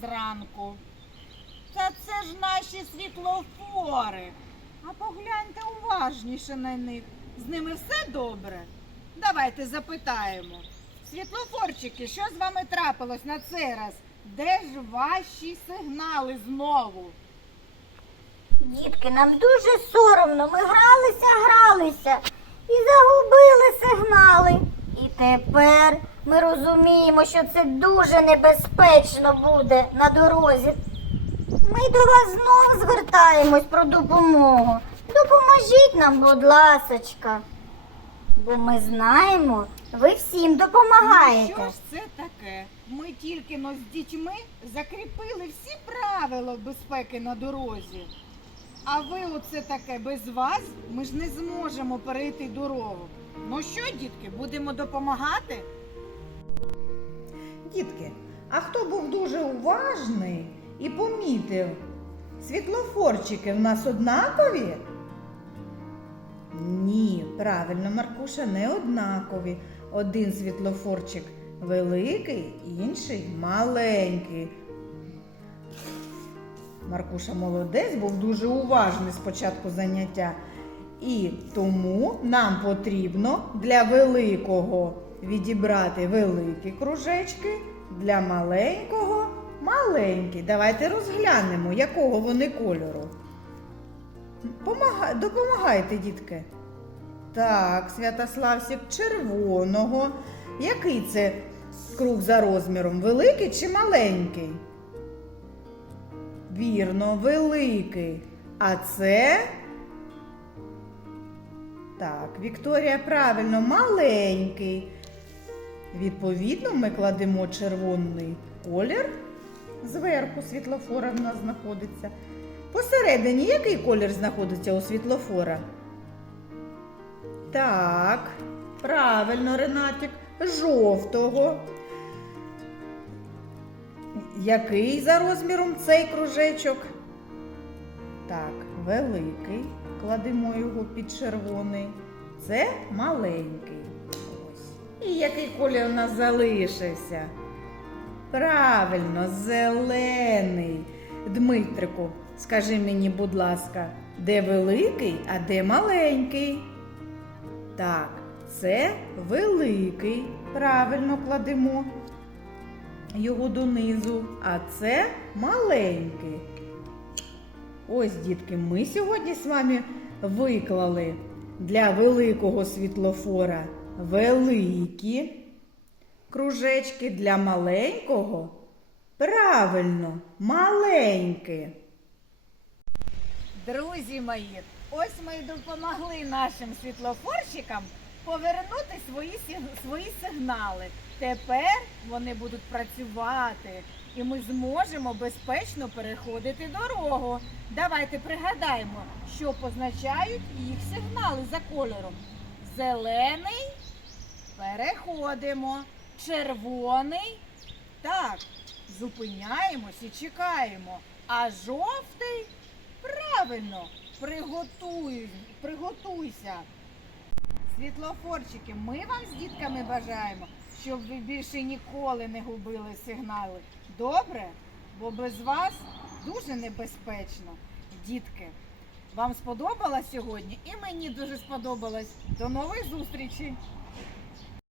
зранку. Та це ж наші світлофори. А погляньте уважніше на них. З ними все добре. Давайте запитаємо. Світлофорчики, що з вами трапилось на цей раз? Де ж ваші сигнали знову? Дітки, нам дуже соромно. Ми гралися, гралися і загубили сигнали. Тепер ми розуміємо, що це дуже небезпечно буде на дорозі. Ми до вас знову звертаємось про допомогу. Допоможіть нам, будь ласочка. Бо ми знаємо, ви всім Ну. Що ж це таке? Ми тільки но з дітьми закріпили всі правила безпеки на дорозі. А ви оце таке без вас ми ж не зможемо перейти дорогу. Ну що, дітки, будемо допомагати? Дітки, а хто був дуже уважний і помітив, світлофорчики в нас однакові? Ні, правильно, Маркуша, не однакові. Один світлофорчик великий, інший маленький. Маркуша молодець, був дуже уважний з початку заняття. І тому нам потрібно для великого відібрати великі кружечки, для маленького маленькі. Давайте розглянемо, якого вони кольору. Помага... Допомагайте, дітки. Так, Святославсік червоного. Який це круг за розміром? Великий чи маленький? Вірно, великий. А це. Так, Вікторія правильно, маленький. Відповідно, ми кладемо червоний колір. Зверху світлофора в нас знаходиться. Посередині який колір знаходиться у світлофора? Так, правильно, Ренатик, жовтого. Який за розміром цей кружечок? Так, великий. Кладемо його під червоний. Це маленький. І який колір у нас залишився? Правильно, зелений. Дмитрику, скажи мені, будь ласка, де великий, а де маленький? Так, це великий. Правильно кладемо його донизу, а це маленький. Ось, дітки, ми сьогодні з вами виклали для великого світлофора великі кружечки для маленького. Правильно, маленькі. Друзі мої, ось ми допомогли нашим світлофорщикам повернути свої, свої сигнали. Тепер вони будуть працювати, і ми зможемо безпечно переходити дорогу. Давайте пригадаємо, що позначають їх сигнали за кольором. Зелений переходимо, червоний так, зупиняємось і чекаємо. А жовтий Правильно, приготуй, приготуйся. Світлофорчики, ми вам з дітками бажаємо, щоб ви більше ніколи не губили сигнали. Добре? Бо без вас дуже небезпечно. Дітки, вам сподобалось сьогодні? І мені дуже сподобалось. До нових зустрічей!